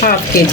1/2 kg،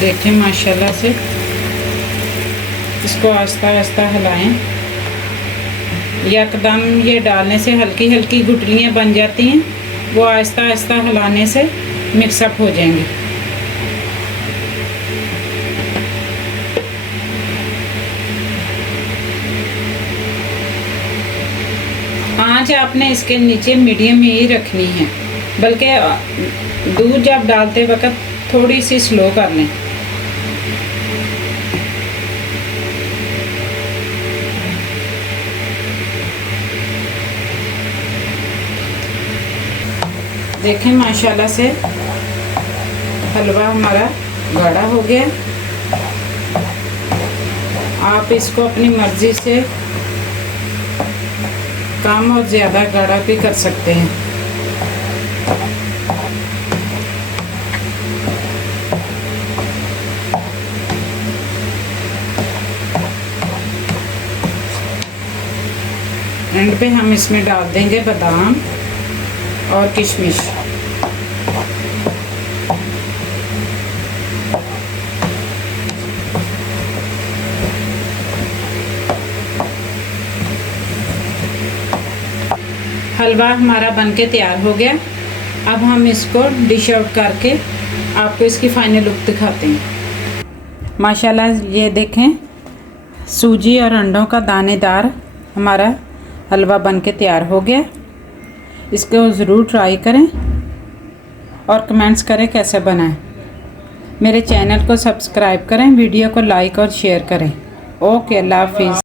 देखें माशाल्लाह से इसको आहिस्ता आहिस्ता हिलाएं। यकदम ये डालने से हल्की हल्की गुठलियाँ बन जाती हैं, वो आहिस्ता आहिस्ता हिलाने से मिक्सअप हो जाएंगी। आँच आपने इसके नीचे मीडियम ही रखनी है, बल्कि दूध जब डालते वक्त थोड़ी सी स्लो कर लें। देखें माशाल्लाह से हलवा हमारा गाढ़ा हो गया। आप इसको अपनी मर्ज़ी से कम और ज़्यादा गाढ़ा भी कर सकते हैं। एंड पे हम इसमें डाल देंगे बादाम और किशमिश। हलवा हमारा बनके तैयार हो गया। अब हम इसको डिश आउट करके आपको इसकी फाइनल लुक दिखाते हैं। माशाल्लाह ये देखें, सूजी और अंडों का दानेदार हमारा हलवा बनके तैयार हो गया। इसको ज़रूर ट्राई करें और कमेंट्स करें कैसे बनाएं। मेरे चैनल को सब्सक्राइब करें, वीडियो को लाइक और शेयर करें। ओके, अल्लाह हाफिज़।